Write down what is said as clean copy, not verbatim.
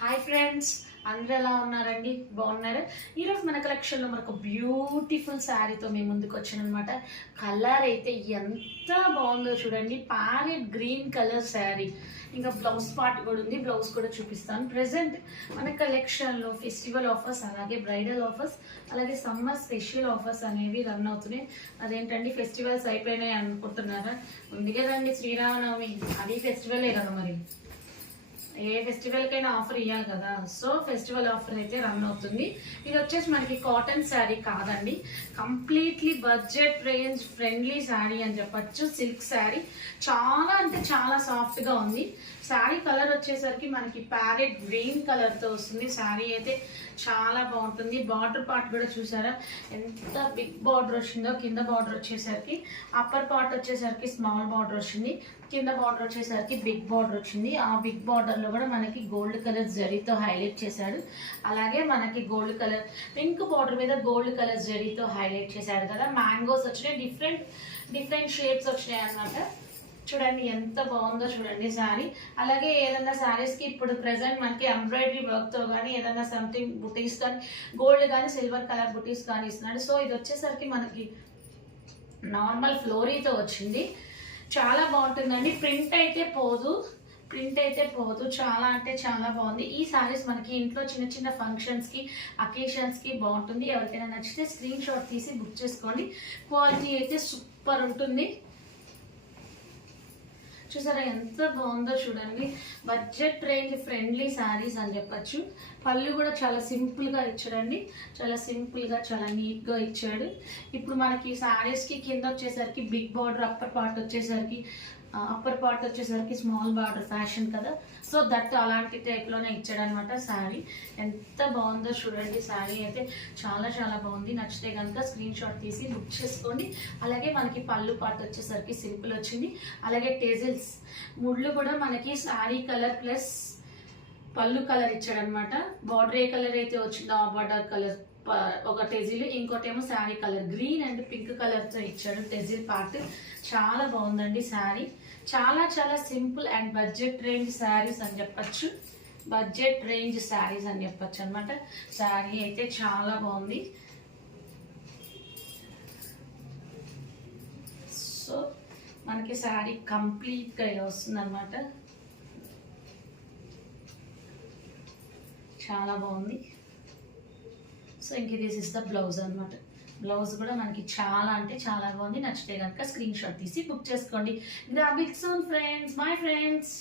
Hi friends, అందరూ ఎలా ఉన్నారండి? బాగున్నారు? ఈరోజు మన కలెక్షన్లో మనకు బ్యూటిఫుల్ శారీతో మేము ముందుకు వచ్చాను అనమాట. కలర్ అయితే ఎంత బాగుందో చూడండి. ప్యారెట్ గ్రీన్ కలర్ శారీ, ఇంకా బ్లౌజ్ పార్ట్ కూడా ఉంది. బ్లౌజ్ కూడా చూపిస్తాను. ప్రెసెంట్ మన కలెక్షన్లో ఫెస్టివల్ ఆఫర్స్, అలాగే బ్రైడల్ ఆఫర్స్, అలాగే సమ్మర్ స్పెషల్ ఆఫర్స్ అనేవి రన్ అవుతున్నాయి. అదేంటండి, ఫెస్టివల్స్ అయిపోయినాయి అనుకుంటున్నారా? ఉంది కదండి శ్రీరామనవమి, అది ఫెస్టివలే కదా. మరి ఏ ఫెస్టివల్కైనా ఆఫర్ ఇవ్వాలి కదా. సో ఫెస్టివల్ ఆఫర్ అయితే రన్ అవుతుంది. ఇది వచ్చేసి మనకి కాటన్ శారీ కాదండి, completely budget range friendly sari అని చెప్పచ్చు. సిల్క్ శారీ, చాలా అంటే చాలా సాఫ్ట్గా ఉంది. శారీ కలర్ వచ్చేసరికి మనకి ప్యారెట్ గ్రీన్ కలర్తో వస్తుంది. శారీ అయితే చాలా బాగుంటుంది. బార్డర్ పార్ట్ కూడా చూసారా ఎంత బిగ్ బార్డర్ వచ్చిందో. కింద బార్డర్ వచ్చేసరికి అప్పర్ పార్ట్ వచ్చేసరికి స్మాల్ బార్డర్ వచ్చింది, కింద బార్డర్ వచ్చేసరికి బిగ్ బార్డర్ వచ్చింది. ఆ బిగ్ బార్డర్లో కూడా మనకి గోల్డ్ కలర్ జరీతో హైలైట్ చేశాడు. అలాగే మనకి గోల్డ్ కలర్ పింక్ బార్డర్ మీద గోల్డ్ కలర్ జరీతో హైలైట్ చేశాడు కదా. మ్యాంగోస్ వచ్చినాయి, డిఫరెంట్ షేప్స్ వచ్చినాయి అన్నమాట. చూడండి ఎంత బాగుందో చూడండి శారీ. అలాగే ఏదైనా శారీస్కి ఇప్పుడు ప్రెసెంట్ మనకి ఎంబ్రాయిడరీ వర్క్తో కానీ ఏదైనా సంథింగ్ బుటీస్ కానీ గోల్డ్ కానీ సిల్వర్ కలర్ బుటీస్ కానీ ఇస్తున్నాడు. సో ఇది వచ్చేసరికి మనకి నార్మల్ ఫ్లోరీతో వచ్చింది. చాలా బాగుంటుందండి. ప్రింట్ అయితే పోదు, చాలా అంటే చాలా బాగుంది. ఈ శారీస్ మనకి ఇంట్లో చిన్న చిన్న ఫంక్షన్స్కి, అకేషన్స్కి బాగుంటుంది. ఎవరికైనా నచ్చితే స్క్రీన్ షాట్ తీసి బుక్ చేసుకోండి. క్వాలిటీ అయితే సూపర్ ఉంటుంది. చూసారా ఎంత బాగుందో చూడండి. బడ్జెట్ రేంజ్ ఫ్రెండ్లీ శారీస్ అని చెప్పచ్చు. పళ్ళు కూడా చాలా సింపుల్గా ఇచ్చాడండి, చాలా సింపుల్గా చాలా నీట్గా ఇచ్చాడు. ఇప్పుడు మనకి శారీస్కి కింద వచ్చేసరికి బిగ్ బార్డర్, అప్పర్ పార్ట్ వచ్చేసరికి స్మాల్ బార్డర్ ఫ్యాషన్ కదా. సో దట్ అలాంటి టైప్లోనే ఇచ్చాడనమాట శారీ. ఎంత బాగుందో చూడండి. శారీ అయితే చాలా చాలా బాగుంది. నచ్చితే కనుక స్క్రీన్ షాట్ తీసి బుక్ చేసుకోండి. అలాగే మనకి పళ్ళు పార్ట్ వచ్చేసరికి సింపుల్ వచ్చింది. అలాగే టేజిల్స్ ముళ్ళు కూడా మనకి శారీ కలర్ ప్లస్ పళ్ళు కలర్ ఇచ్చాడనమాట. బార్డర్ ఏ కలర్ అయితే వచ్చిందో ఆ బార్డర్ కలర్ ఒక టెజిల్, ఇంకోటేమో sari colour green and pink కలర్తో ఇచ్చాడు టెజిల్ పార్ట్. చాలా బాగుందండి శారీ. చాలా చాలా simple and budget range saris అని చెప్పచ్చు. బడ్జెట్ రేంజ్ శారీస్ అని చెప్పచ్చు అనమాట. శారీ అయితే చాలా బాగుంది. సో మనకి శారీ కంప్లీట్గా ఇలా వస్తుంది అనమాట. చాలా బాగుంది. సో ఇంక దిస్ ఇస్ ద బ్లౌజ్ అనమాట. బ్లౌజ్ కూడా మనకి చాలా అంటే చాలా బాగుంది. నచ్చితే కనుక స్క్రీన్ షాట్ తీసి బుక్ చేసుకోండి. Grab it soon friends, my friends.